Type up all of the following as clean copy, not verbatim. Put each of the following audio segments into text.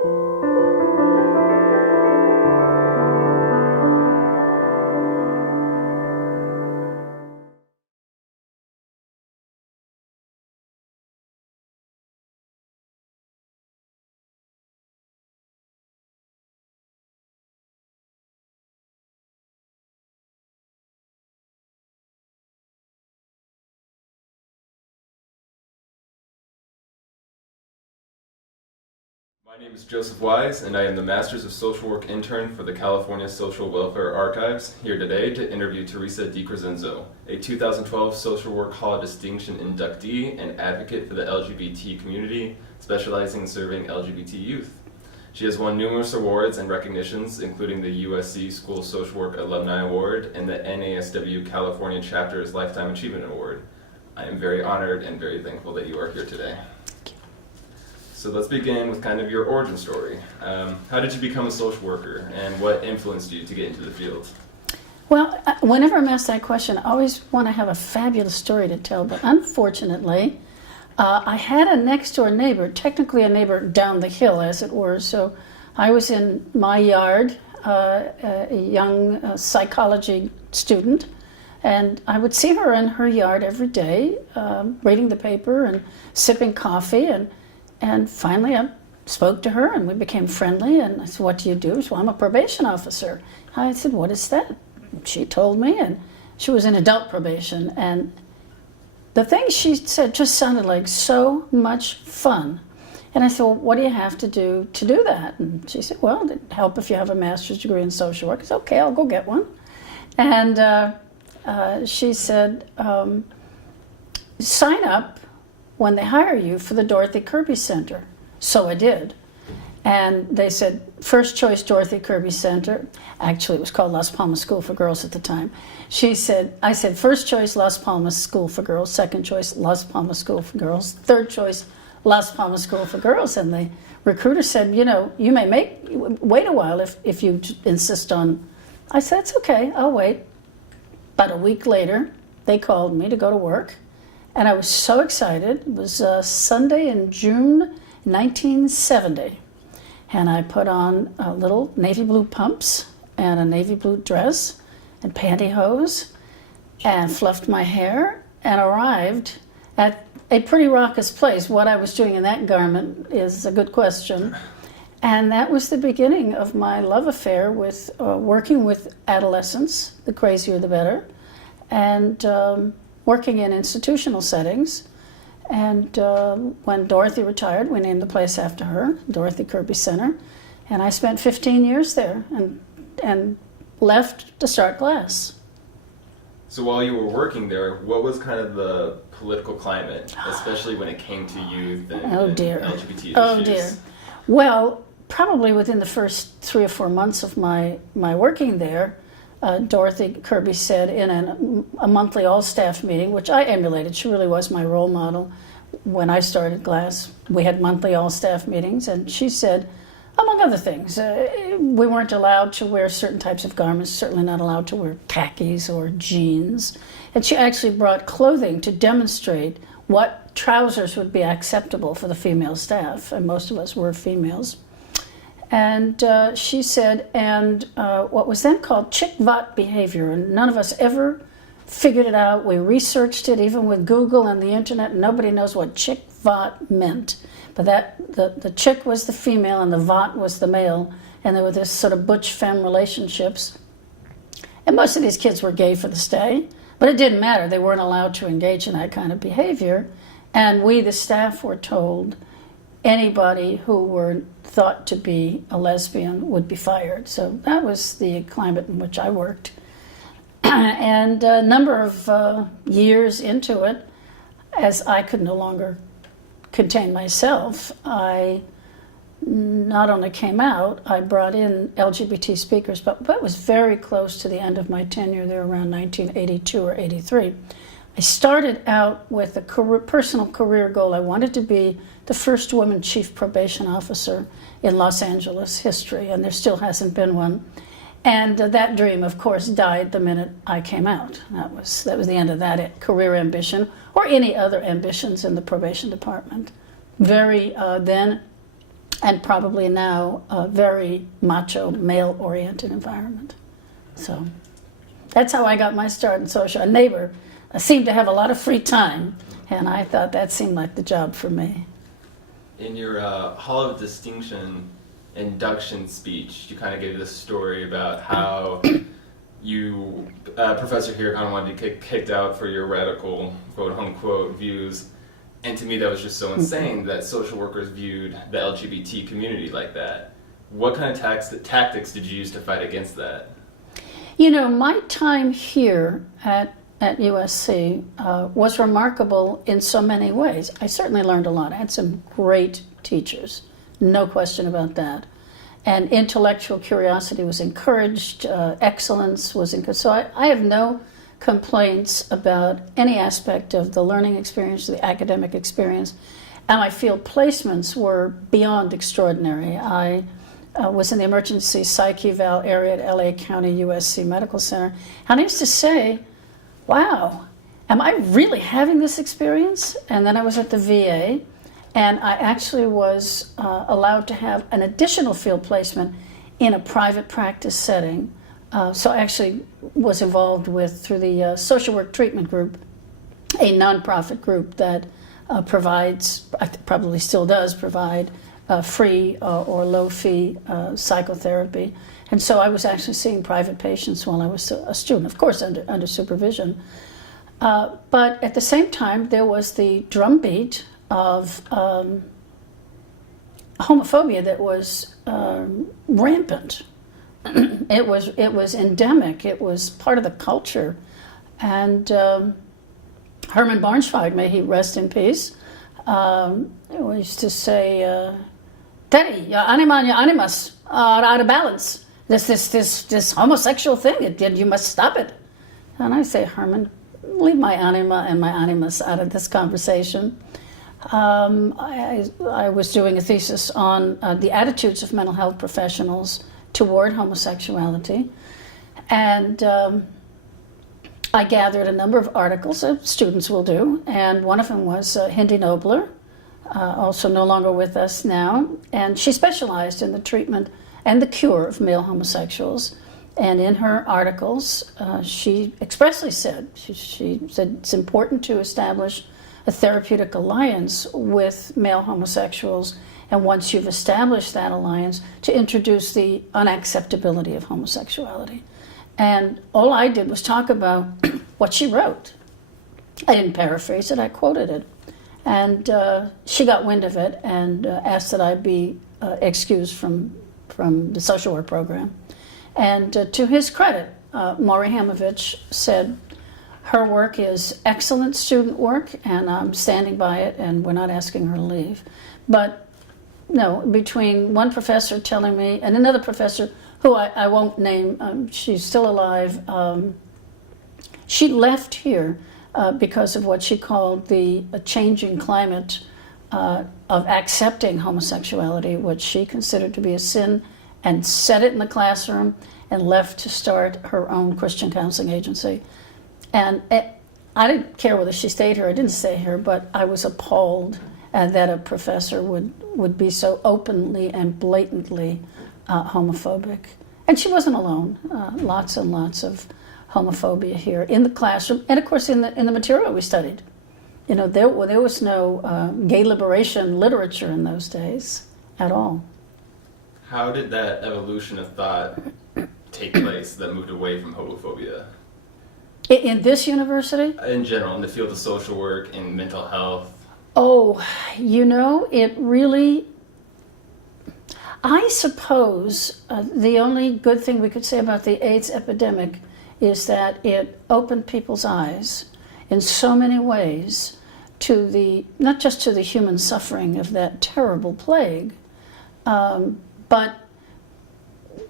My name is Joseph Wise, and I am the Masters of Social Work intern for the California Social Welfare Archives, here today to interview Teresa DeCrescenzo, a 2012 Social Work Hall of Distinction inductee and advocate for the LGBT community, specializing in serving LGBT youth. She has won numerous awards and recognitions, including the USC School of Social Work Alumni Award and the NASW California Chapter's Lifetime Achievement Award. I am very honored and very thankful that you are here today. So let's begin with kind of your origin story. How did you become a social worker, and what influenced you to get into the field? Well, whenever I'm asked that question, I always want to have a fabulous story to tell, but unfortunately, I had a next-door neighbor, technically a neighbor down the hill, as it were. So I was in my yard, a young psychology student, and I would see her in her yard every day, reading the paper and sipping coffee, and finally I spoke to her and we became friendly, and I said, "What do you do?" She said, "Well, I'm a probation officer." I said, "What is that?" She told me, and she was in adult probation, and the things she said just sounded like so much fun. And I said, "Well, what do you have to do that?" And she said, "Well, it'd help if you have a master's degree in social work." I said, "Okay, I'll go get one." And she said, "Sign up when they hire you for the Dorothy Kirby Center." So I did. And they said, first choice Dorothy Kirby Center. Actually, it was called Las Palmas School for Girls at the time. I said, first choice Las Palmas School for Girls, second choice Las Palmas School for Girls, third choice Las Palmas School for Girls. And the recruiter said, "You may wait a while if you insist on." I said, "It's okay, I'll wait." About a week later, they called me to go to work. And I was so excited. It was Sunday in June 1970. And I put on little navy blue pumps and a navy blue dress and pantyhose and fluffed my hair and arrived at a pretty raucous place. What I was doing in that garment is a good question. And that was the beginning of my love affair with working with adolescents, the crazier the better, and working in institutional settings. And when Dorothy retired, we named the place after her, Dorothy Kirby Center. And I spent 15 years there and left to start class. So while you were working there, what was kind of the political climate, especially when it came to youth and LGBT issues? Oh dear. Well, probably within the first 3 or 4 months of my working there, Dorothy Kirby said in a monthly all-staff meeting, which I emulated. She really was my role model. When I started class, we had monthly all-staff meetings, and she said, among other things, we weren't allowed to wear certain types of garments, certainly not allowed to wear khakis or jeans. And she actually brought clothing to demonstrate what trousers would be acceptable for the female staff, and most of us were females. And she said, what was then called chick-vot behavior, and none of us ever figured it out. We researched it, even with Google and the internet, and nobody knows what chick-vot meant. But the chick was the female and the vot was the male, and there were this sort of butch femme relationships. And most of these kids were gay for the stay, but it didn't matter. They weren't allowed to engage in that kind of behavior. And we, the staff, were told anybody who were thought to be a lesbian would be fired. So that was the climate in which I worked. And a number of years into it, as I could no longer contain myself, I not only came out, I brought in LGBT speakers, but that was very close to the end of my tenure there, around 1982 or 83. I started out with a personal career goal. I wanted to be the first woman chief probation officer in Los Angeles history, and there still hasn't been one. And that dream, of course, died the minute I came out. That was the end of that career ambition, or any other ambitions in the probation department. Then and probably now a very macho, male-oriented environment. So that's how I got my start in social. A neighbor seemed to have a lot of free time, and I thought that seemed like the job for me. In your Hall of Distinction induction speech, you kind of gave this story about how you, professor here, kind of wanted to get kicked out for your radical, quote-unquote, views. And to me, that was just so insane that social workers viewed the LGBT community like that. What kind of tactics did you use to fight against that? You know, my time here at USC was remarkable in so many ways. I certainly learned a lot. I had some great teachers, no question about that. And intellectual curiosity was encouraged, excellence was encouraged. So I have no complaints about any aspect of the learning experience, the academic experience, and I feel placements were beyond extraordinary. I was in the emergency psych eval area at LA County USC Medical Center, and I used to say, wow, am I really having this experience? And then I was at the VA, and I actually was allowed to have an additional field placement in a private practice setting. So I actually was involved with, through the Social Work Treatment Group, a nonprofit group that provides, probably still does provide, free or low-fee psychotherapy. And so I was actually seeing private patients while I was a student, of course under supervision. But at the same time, there was the drumbeat of homophobia that was rampant. It was endemic. It was part of the culture, and Herman Barnschweig, may he rest in peace, used to say, "Teddy, your anima and your animus are out of balance. This homosexual thing. You must stop it." And I say, Herman, leave my anima and my animus out of this conversation. I was doing a thesis on the attitudes of mental health professionals toward homosexuality, and I gathered a number of articles that students will do, and one of them was Hindi Nobler, also no longer with us now, and she specialized in the treatment and the cure of male homosexuals. And in her articles, she expressly said, she said it's important to establish a therapeutic alliance with male homosexuals, and once you've established that alliance, to introduce the unacceptability of homosexuality. And all I did was talk about what she wrote. I didn't paraphrase it, I quoted it. And she got wind of it and asked that I be excused from the social work program. And to his credit, Maury Hamovich said, her work is excellent student work, and I'm standing by it, and we're not asking her to leave. But no, between one professor telling me and another professor, who I won't name, she's still alive, she left here because of what she called the changing climate of accepting homosexuality, which she considered to be a sin, and said it in the classroom, and left to start her own Christian counseling agency. And I didn't care whether she stayed here or didn't stay here, but I was appalled that a professor would be so openly and blatantly homophobic. And she wasn't alone. Lots and lots of homophobia here in the classroom, and of course in the material we studied. You know, there was no gay liberation literature in those days at all. How did that evolution of thought take place that moved away from homophobia? In this university? In general, in the field of social work, in mental health? Oh, you know, it really, I suppose the only good thing we could say about the AIDS epidemic is that it opened people's eyes in so many ways to not just to the human suffering of that terrible plague, but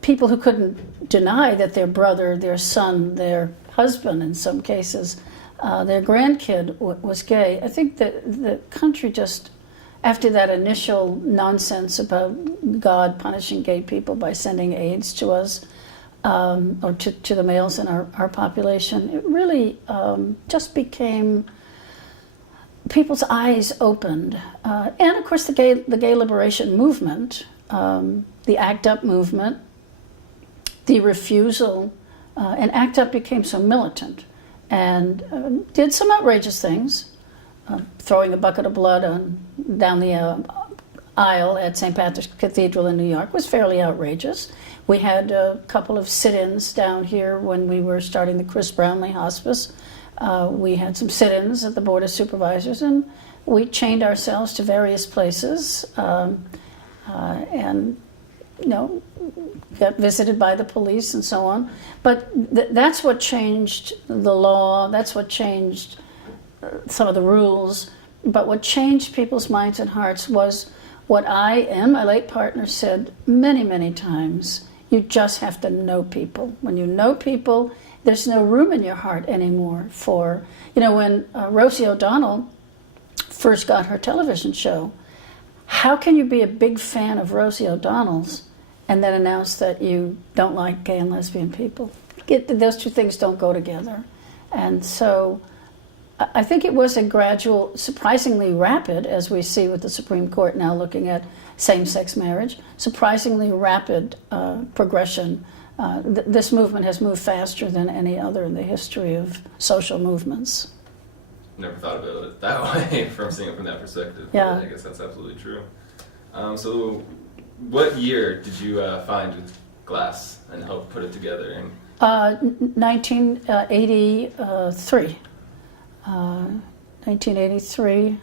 people who couldn't deny that their brother, their son, their husband, in some cases, their grandkid was gay. I think that the country just, after that initial nonsense about God punishing gay people by sending AIDS to us, or to the males in our population, it really just became people's eyes opened. And of course the gay liberation movement, the ACT UP movement, the refusal, and ACT UP became so militant and did some outrageous things, throwing a bucket of blood down the aisle at St. Patrick's Cathedral in New York was fairly outrageous. We had a couple of sit-ins down here when we were starting the Chris Brownlee Hospice. We had some sit-ins at the Board of Supervisors, and we chained ourselves to various places and, got visited by the police and so on. But that's what changed the law. That's what changed some of the rules. But what changed people's minds and hearts was what I and my late partner said many, many times. You just have to know people. When you know people, there's no room in your heart anymore for, when Rosie O'Donnell first got her television show, how can you be a big fan of Rosie O'Donnell's and then announce that you don't like gay and lesbian people? Those two things don't go together. And so I think it was a gradual, surprisingly rapid, as we see with the Supreme Court now looking at same-sex marriage, surprisingly rapid progression. This movement has moved faster than any other in the history of social movements. Never thought about it that way, from seeing it from that perspective. Yeah. But I guess that's absolutely true. So what year did you find Glass and help put it together? 1983. 1983.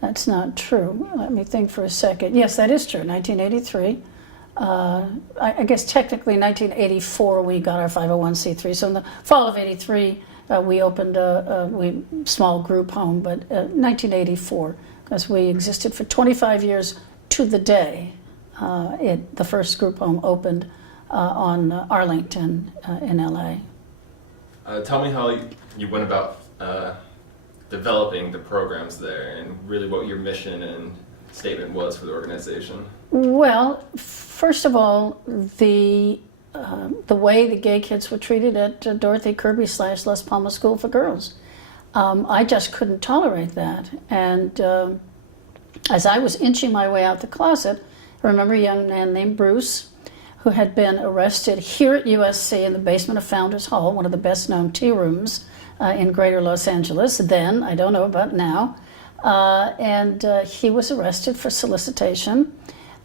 That's not true. Let me think for a second. Yes, that is true. 1983. I guess technically 1984 we got our 501c3. So in the fall of 83 we opened a small group home, but 1984, because we existed for 25 years to the day. The first group home opened on Arlington in LA. Tell me how you went about developing the programs there, and really what your mission and statement was for the organization. Well, first of all, the way the gay kids were treated at Dorothy Kirby / Les Palmas School for Girls. I just couldn't tolerate that. And as I was inching my way out the closet, I remember a young man named Bruce who had been arrested here at USC in the basement of Founders Hall, one of the best known tea rooms in greater Los Angeles then, I don't know about now. And he was arrested for solicitation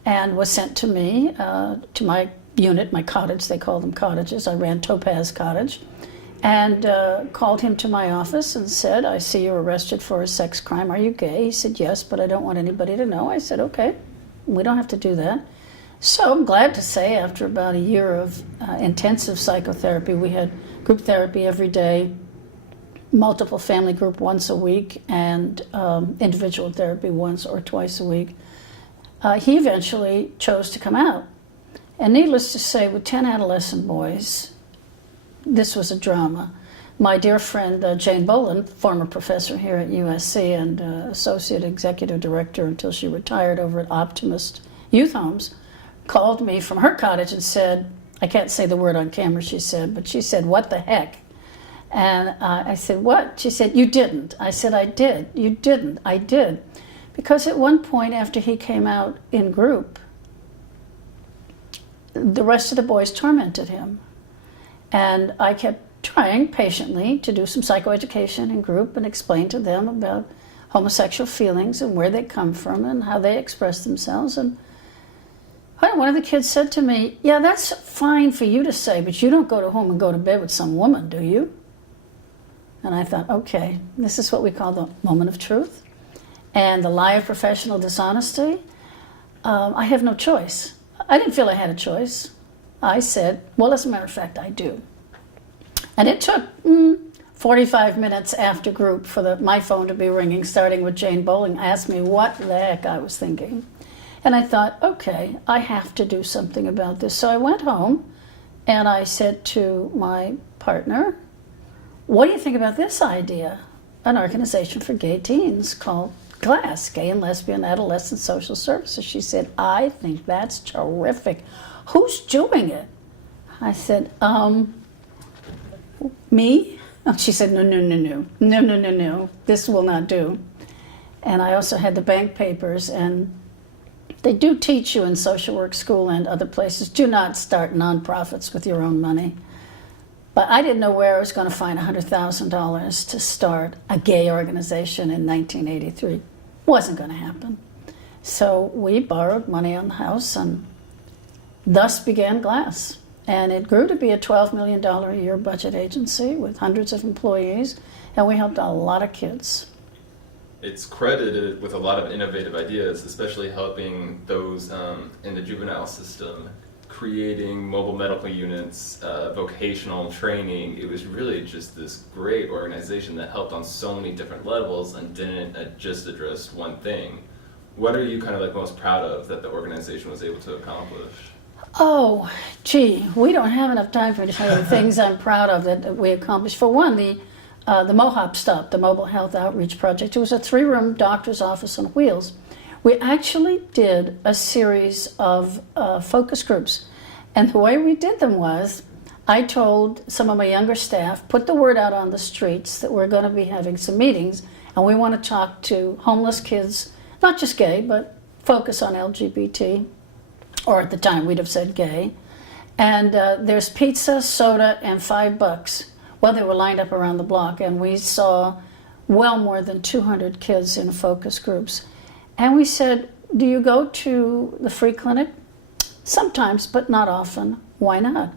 and was sent to me, to my unit, my cottage. They call them cottages. I ran Topaz Cottage, and called him to my office and said, I see you're arrested for a sex crime. Are you gay? He said, yes, but I don't want anybody to know. I said, okay, we don't have to do that. So I'm glad to say after about a year of intensive psychotherapy, we had group therapy every day, multiple family group once a week, and individual therapy once or twice a week. He eventually chose to come out. And needless to say, with 10 adolescent boys, this was a drama. My dear friend Jane Boland, former professor here at USC and associate executive director until she retired over at Optimist Youth Homes, called me from her cottage and said, I can't say the word on camera, she said, but she said, what the heck? And I said, what? She said, you didn't. I said, I did. You didn't. I did. Because at one point after he came out in group, the rest of the boys tormented him. And I kept trying patiently to do some psychoeducation in group and explain to them about homosexual feelings and where they come from and how they express themselves. And one of the kids said to me, yeah, that's fine for you to say, but you don't go home and go to bed with some woman, do you? And I thought, okay, this is what we call the moment of truth. And the lie of professional dishonesty. I have no choice. I didn't feel I had a choice. I said, well, as a matter of fact, I do. And it took 45 minutes after group for my phone to be ringing, starting with Jane Bowling, asked me what the heck I was thinking. And I thought, okay, I have to do something about this. So I went home and I said to my partner, what do you think about this idea? An organization for gay teens called GLASS, Gay and Lesbian Adolescent Social Services. She said, I think that's terrific. Who's doing it? I said, me? She said, no. This will not do. and I also had the bank papers. And they do teach you in social work school and other places, do not start nonprofits with your own money. But I didn't know where I was going to find $100,000 to start a gay organization in 1983. Wasn't going to happen. So we borrowed money on the house, and thus began GLASS. And it grew to be a $12 million a year budget agency with hundreds of employees, and we helped a lot of kids. It's credited with a lot of innovative ideas, especially helping those in the juvenile system, creating mobile medical units, vocational training. It was really just this great organization that helped on so many different levels and didn't just address one thing. What are you kind of like most proud of that the organization was able to accomplish? Oh, gee, we don't have enough time for me to tell you the things I'm proud of that we accomplished. For one, the MOHOP Stop, the Mobile Health Outreach Project. It was a 3-room doctor's office on wheels. We actually did a series of focus groups. And the way we did them was, I told some of my younger staff, put the word out on the streets that we're going to be having some meetings, and we want to talk to homeless kids, not just gay, but focus on LGBT, or at the time we'd have said gay. And there's pizza, soda, and $5. Well, they were lined up around the block, and we saw well more than 200 kids in focus groups. And we said, do you go to the free clinic? Sometimes, but not often. Why not?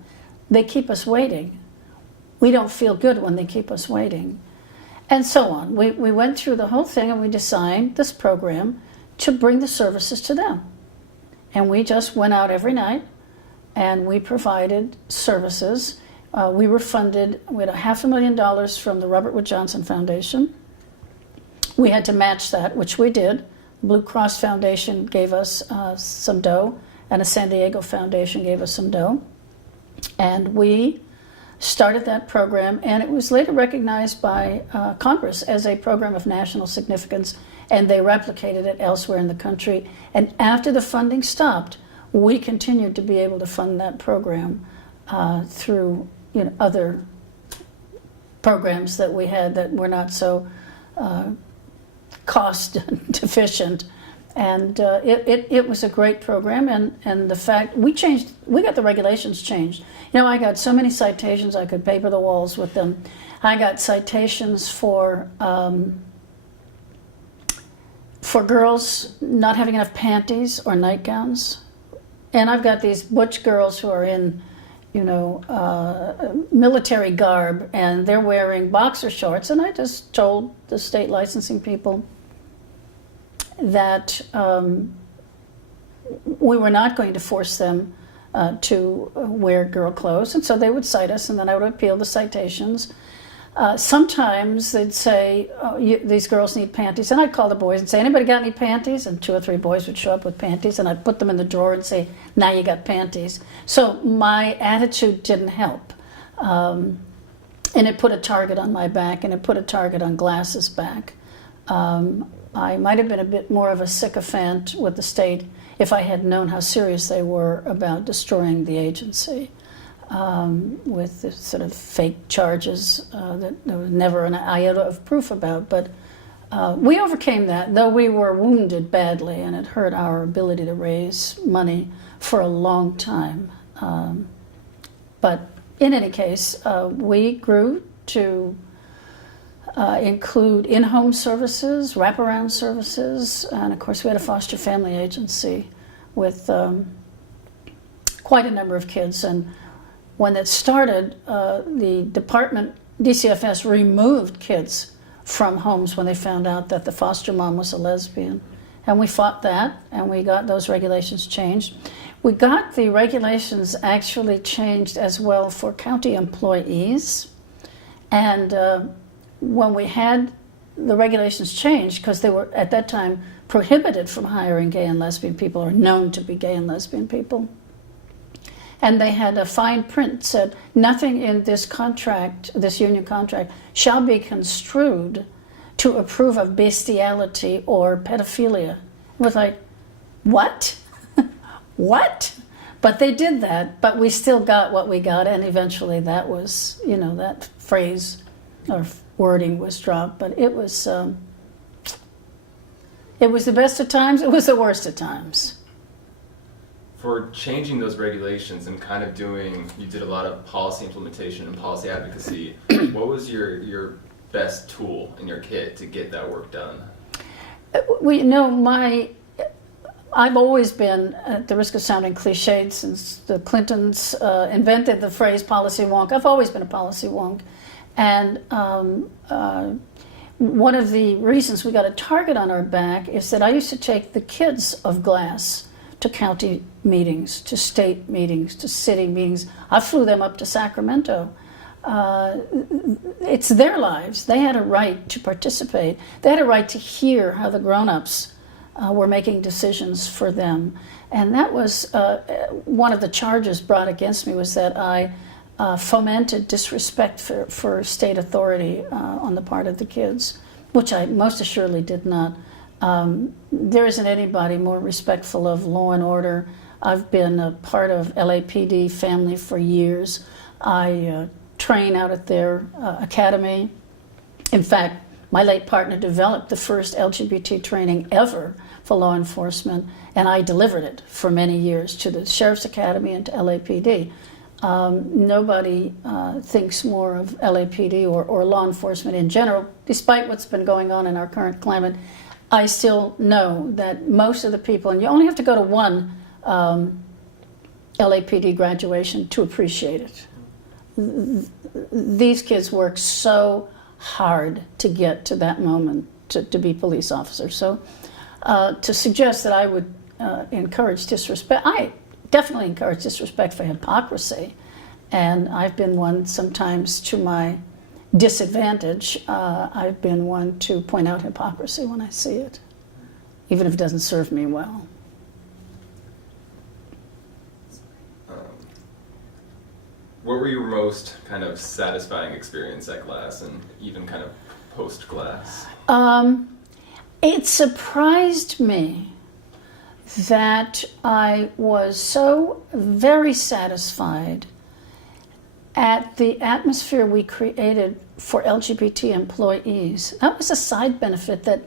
They keep us waiting. We don't feel good when they keep us waiting. And so on. We went through the whole thing, and we designed this program to bring the services to them. And we just went out every night, and we provided services. We were funded, we had $500,000 from the Robert Wood Johnson Foundation. We had to match that, which we did. Blue Cross Foundation gave us some dough, and a San Diego Foundation gave us some dough. And we started that program, and it was later recognized by Congress as a program of national significance, and they replicated it elsewhere in the country. And after the funding stopped, we continued to be able to fund that program through other programs that we had that were not so cost deficient. And it was a great program, and the fact we got the regulations changed. I got so many citations I could paper the walls with them. I got citations for girls not having enough panties or nightgowns, and I've got these butch girls who are in military garb, and they're wearing boxer shorts, and I just told the state licensing people that we were not going to force them to wear girl clothes, and so they would cite us, and then I would appeal the citations. Sometimes they'd say, these girls need panties, and I'd call the boys and say, anybody got any panties? And 2 or 3 boys would show up with panties, and I'd put them in the drawer and say, now you got panties. So my attitude didn't help. And it put a target on my back, and it put a target on GLASS's back. I might have been a bit more of a sycophant with the state if I had known how serious they were about destroying the agency. With this sort of fake charges that there was never an iota of proof about. But we overcame that, though we were wounded badly, and it hurt our ability to raise money for a long time. But in any case, we grew to include in-home services, wraparound services, and of course we had a foster family agency with quite a number of kids. And when it started, the department, DCFS, removed kids from homes when they found out that the foster mom was a lesbian. And we fought that, and we got those regulations changed. We got the regulations actually changed as well for county employees. And when we had the regulations changed, because they were at that time prohibited from hiring gay and lesbian people, or known to be gay and lesbian people, and they had a fine print that said, nothing in this contract, this union contract, shall be construed to approve of bestiality or pedophilia. It was like, what? What? But they did that, but we still got what we got, and eventually that was, that phrase or wording was dropped. But it was It was the best of times, it was the worst of times. For changing those regulations and kind of you did a lot of policy implementation and policy advocacy. What was your best tool in your kit to get that work done? I've always been, at the risk of sounding cliched, since the Clintons invented the phrase policy wonk, I've always been a policy wonk. And one of the reasons we got a target on our back is that I used to take the kids of Glass to county meetings, to state meetings, to city meetings. I flew them up to Sacramento. It's their lives. They had a right to participate. They had a right to hear how the grown-ups were making decisions for them. And that was one of the charges brought against me, was that I fomented disrespect for state authority on the part of the kids, which I most assuredly did not. There isn't anybody more respectful of law and order. I've been a part of LAPD family for years. I train out at their academy. In fact, my late partner developed the first LGBT training ever for law enforcement, and I delivered it for many years to the Sheriff's Academy and to LAPD. Nobody thinks more of LAPD or law enforcement in general, despite what's been going on in our current climate. I still know that most of the people, and you only have to go to one LAPD graduation to appreciate it. These kids work so hard to get to that moment to be police officers. So to suggest that I would encourage disrespect, I definitely encourage disrespect for hypocrisy. And I've been one sometimes to my disadvantage. I've been one to point out hypocrisy when I see it, even if it doesn't serve me well. What were your most kind of satisfying experience at Glass and even kind of post-Glass? It surprised me that I was so very satisfied at the atmosphere we created for LGBT employees. That was a side benefit that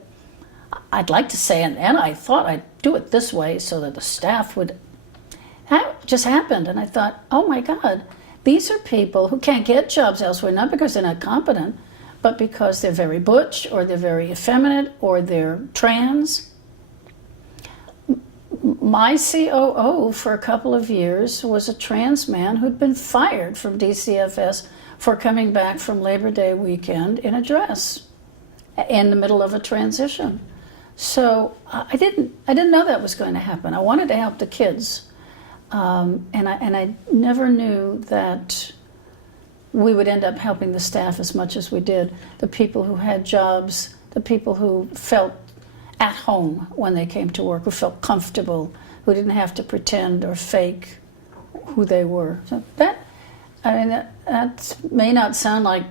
I'd like to say, and I thought I'd do it this way so that the staff would. That just happened, and I thought, oh my God, these are people who can't get jobs elsewhere, not because they're not competent, but because they're very butch, or they're very effeminate, or they're trans. My COO for a couple of years was a trans man who'd been fired from DCFS for coming back from Labor Day weekend in a dress in the middle of a transition. So I didn't know that was going to happen. I wanted to help the kids, and I never knew that we would end up helping the staff as much as we did. The people who had jobs, the people who felt at home when they came to work, who felt comfortable, who didn't have to pretend or fake who they were. So that may not sound like,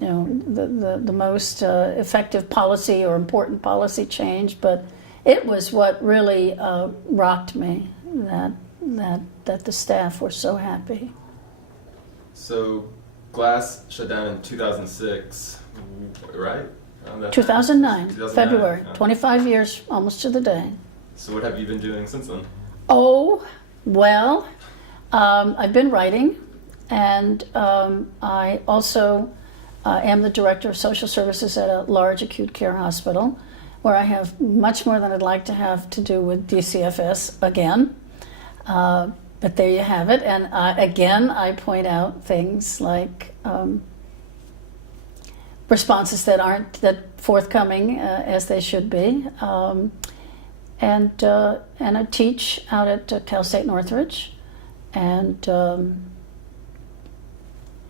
you know, the most effective policy or important policy change, but it was what really rocked me, that the staff were so happy. So Glass shut down in 2006, right? 2009, 2009, February, yeah. 25 years, almost to the day. So what have you been doing since then? Oh, well, I've been writing, and I also am the director of social services at a large acute care hospital, where I have much more than I'd like to have to do with DCFS again. But there you have it, and again, I point out things like responses that aren't that forthcoming as they should be, and I teach out at Cal State Northridge, and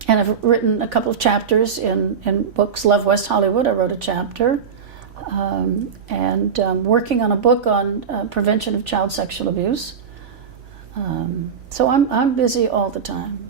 I've written a couple of chapters in books. Love West Hollywood, I wrote a chapter, and working on a book on prevention of child sexual abuse. So I'm busy all the time.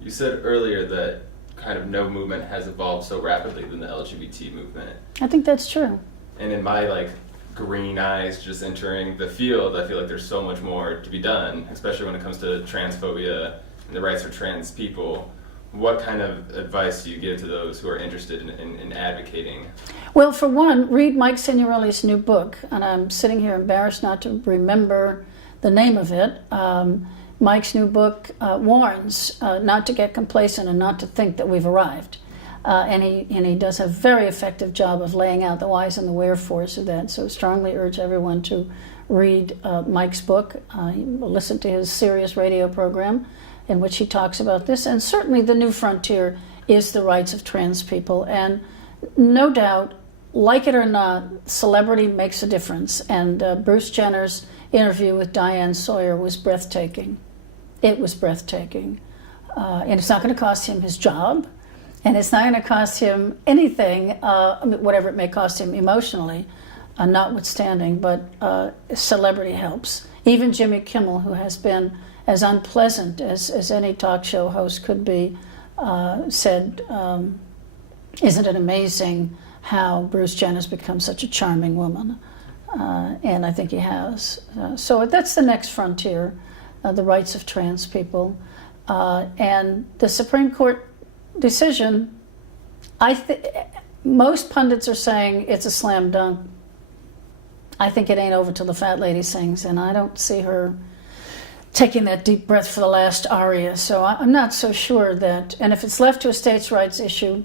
You said earlier that kind of no movement has evolved so rapidly than the LGBT movement. I think that's true. And in my green eyes just entering the field, I feel like there's so much more to be done, especially when it comes to transphobia and the rights for trans people. What kind of advice do you give to those who are interested in advocating? Well, for one, read Mike Signorelli's new book, and I'm sitting here embarrassed not to remember the name of it. Mike's new book warns not to get complacent and not to think that we've arrived. And he does a very effective job of laying out the whys and the wherefores of that. So I strongly urge everyone to read Mike's book, listen to his Sirius radio program in which he talks about this. And certainly the new frontier is the rights of trans people. And no doubt, like it or not, celebrity makes a difference. And Bruce Jenner's interview with Diane Sawyer was breathtaking. It was breathtaking. And it's not going to cost him his job. And it's not going to cost him anything, whatever it may cost him emotionally, notwithstanding. But celebrity helps. Even Jimmy Kimmel, who has been as unpleasant as any talk show host could be, said, isn't it amazing how Bruce Jenner's become such a charming woman? And I think he has. So that's the next frontier, the rights of trans people. And the Supreme Court decision, most pundits are saying it's a slam dunk. I think it ain't over till the fat lady sings, and I don't see her taking that deep breath for the last aria. So I'm not so sure that, and if it's left to a states' rights issue,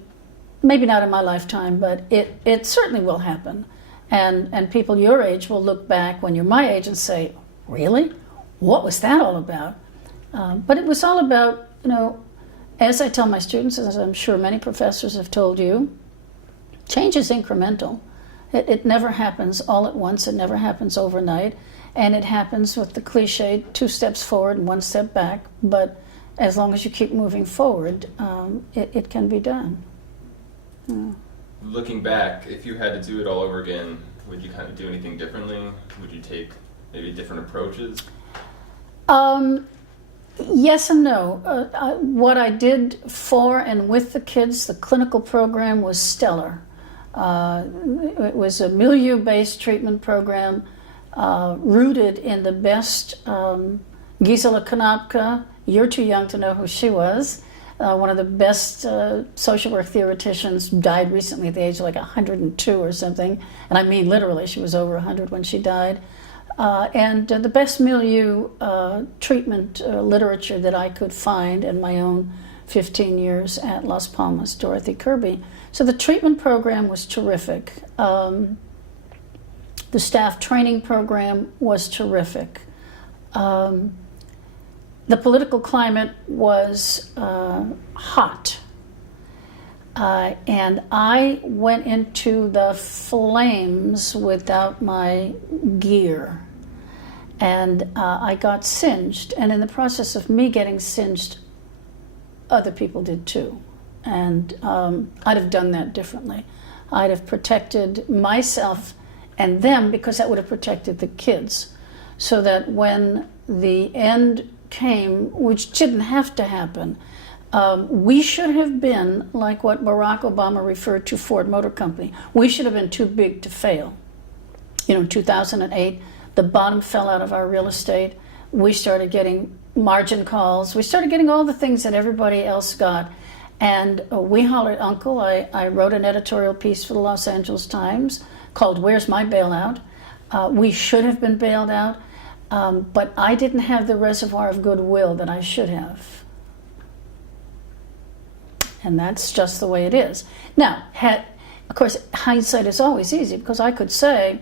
maybe not in my lifetime, but it certainly will happen. And people your age will look back when you're my age and say, really? What was that all about? But it was all about, as I tell my students, as I'm sure many professors have told you, change is incremental. It never happens all at once. It never happens overnight. And it happens with the cliche 2 steps forward and 1 step back. But as long as you keep moving forward, it can be done. Yeah. Looking back, if you had to do it all over again, would you kind of do anything differently? Would you take maybe different approaches? Yes and no. What I did for and with the kids, the clinical program was stellar. It was a milieu-based treatment program rooted in the best. Gisela Konopka, you're too young to know who she was. One of the best social work theoreticians, died recently at the age of like 102 or something. And I mean literally, she was over 100 when she died. And the best milieu treatment literature that I could find in my own 15 years at Las Palmas, Dorothy Kirby. So the treatment program was terrific. The staff training program was terrific. The political climate was hot. And I went into the flames without my gear. And I got singed. And in the process of me getting singed, other people did too. And I'd have done that differently. I'd have protected myself and them because that would have protected the kids. So that when the end came, which didn't have to happen, we should have been like what Barack Obama referred to Ford Motor Company. We should have been too big to fail. In 2008, the bottom fell out of our real estate. We started getting margin calls. We started getting all the things that everybody else got. And we hollered uncle. I wrote an editorial piece for the Los Angeles Times called Where's My Bailout? We should have been bailed out. But I didn't have the reservoir of goodwill that I should have. And that's just the way it is. Now, of course, hindsight is always easy because I could say,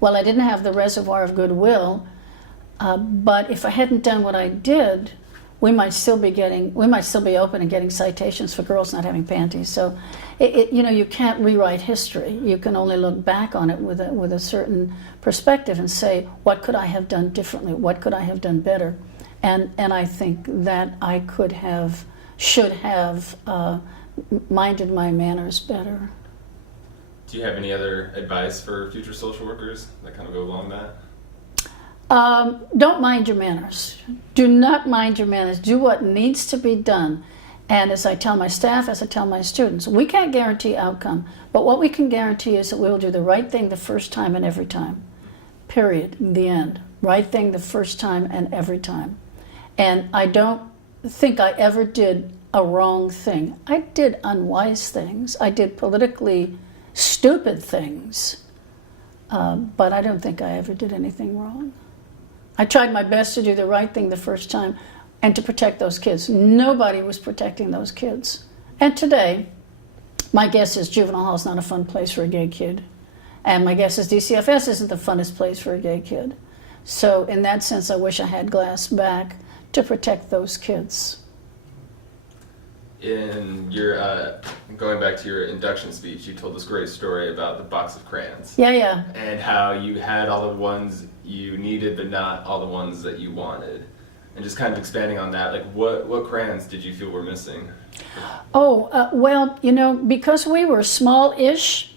well, I didn't have the reservoir of goodwill, but if I hadn't done what I did, we might still be open and getting citations for girls not having panties. So, you can't rewrite history. You can only look back on it with a certain perspective and say, what could I have done differently? What could I have done better? And I think that I should have minded my manners better. Do you have any other advice for future social workers that kind of go along that? Don't mind your manners. Do not mind your manners. Do what needs to be done. And as I tell my staff, as I tell my students, we can't guarantee outcome, but what we can guarantee is that we will do the right thing the first time and every time. Period. The end. Right thing the first time and every time. And I don't think I ever did a wrong thing. I did unwise things. I did politically stupid things. But I don't think I ever did anything wrong. I tried my best to do the right thing the first time and to protect those kids. Nobody was protecting those kids. And today, my guess is juvenile hall is not a fun place for a gay kid. And my guess is DCFS isn't the funnest place for a gay kid. So in that sense, I wish I had glass back to protect those kids. In your, going back to your induction speech, you told this great story about the box of crayons. Yeah. And how you had all the ones you needed, but not all the ones that you wanted. And just kind of expanding on that, like what crayons did you feel were missing? Well, because we were small-ish,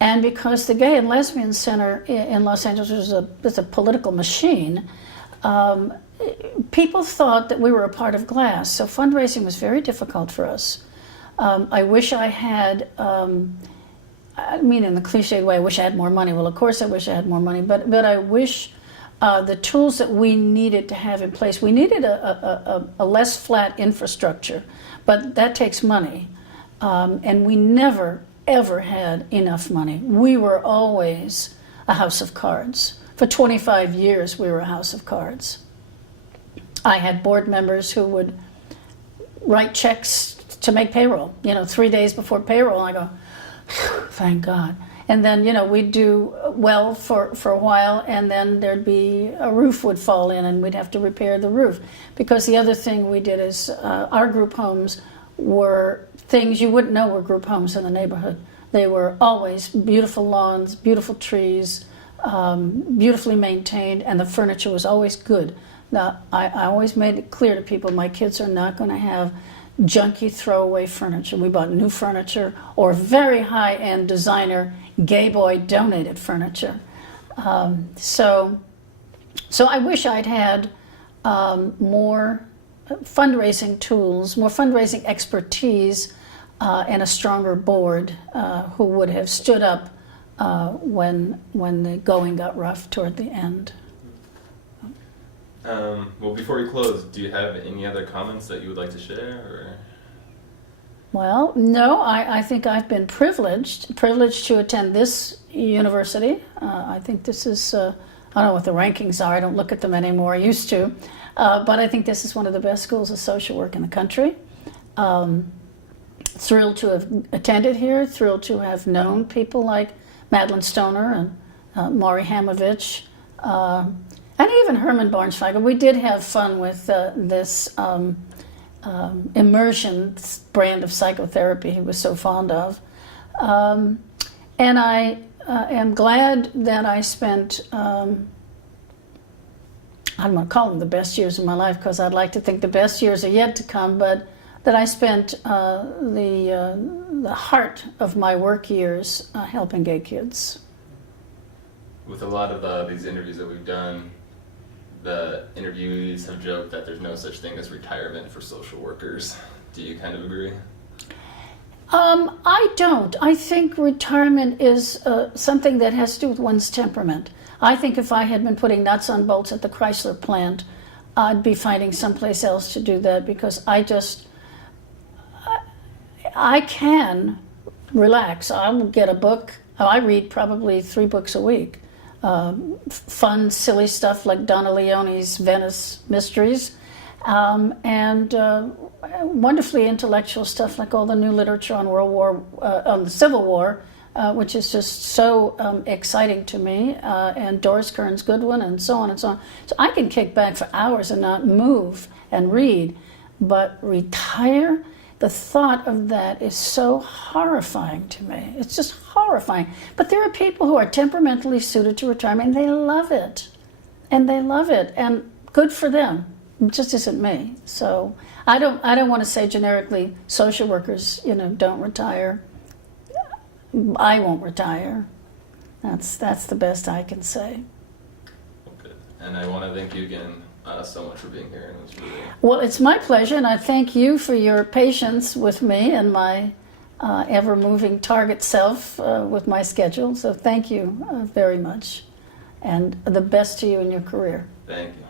and because the Gay and Lesbian Center in Los Angeles was a political machine, people thought that we were a part of glass, so fundraising was very difficult for us. I wish I had, in the cliched way, I wish I had more money. Well, of course I wish I had more money, but I wish the tools that we needed to have in place, we needed a less flat infrastructure, but that takes money. And we never, ever had enough money. We were always a house of cards. For 25 years, we were a house of cards. I had board members who would write checks to make payroll. 3 days before payroll, I go, thank God. And then, we'd do well for a while, and then there'd be a roof would fall in, and we'd have to repair the roof. Because the other thing we did is our group homes were things you wouldn't know were group homes in the neighborhood. They were always beautiful lawns, beautiful trees, beautifully maintained, and the furniture was always good. Now, I always made it clear to people, my kids are not going to have junky throwaway furniture. We bought new furniture or very high-end designer gay boy donated furniture. So I wish I'd had more fundraising tools, more fundraising expertise, and a stronger board who would have stood up when the going got rough toward the end. Well, before we close, do you have any other comments that you would like to share? Or? Well, no, I think I've been privileged to attend this university. I think this is, I don't know what the rankings are, I don't look at them anymore, I used to, but I think this is one of the best schools of social work in the country. Thrilled to have attended here, thrilled to have known people like Madeline Stoner and Maury Hamovich, and even Herman Barnsfeiger. We did have fun with this immersion brand of psychotherapy he was so fond of. And I am glad that I spent, I don't want to call them the best years of my life because I'd like to think the best years are yet to come, but that I spent the heart of my work years helping gay kids. With a lot of these interviews that we've done, the interviewees have joked that there's no such thing as retirement for social workers. Do you kind of agree? I don't. I think retirement is something that has to do with one's temperament. I think if I had been putting nuts on bolts at the Chrysler plant, I'd be finding someplace else to do that because I can relax. I'll get a book. I read probably 3 books a week. Fun, silly stuff like Donna Leone's Venice Mysteries, and wonderfully intellectual stuff like all the new literature on on the Civil War, which is just so exciting to me, and Doris Kearns Goodwin, and so on and so on. So I can kick back for hours and not move and read, but retire? The thought of that is so horrifying to me. It's just horrifying. But there are people who are temperamentally suited to retirement, and they love it. And good for them. It just isn't me. So I don't want to say generically social workers, don't retire. I won't retire. That's the best I can say. Okay. And I want to thank you again so much for being here. And it was really... Well, it's my pleasure, and I thank you for your patience with me and my ever-moving target self with my schedule. So thank you very much, and the best to you in your career. Thank you.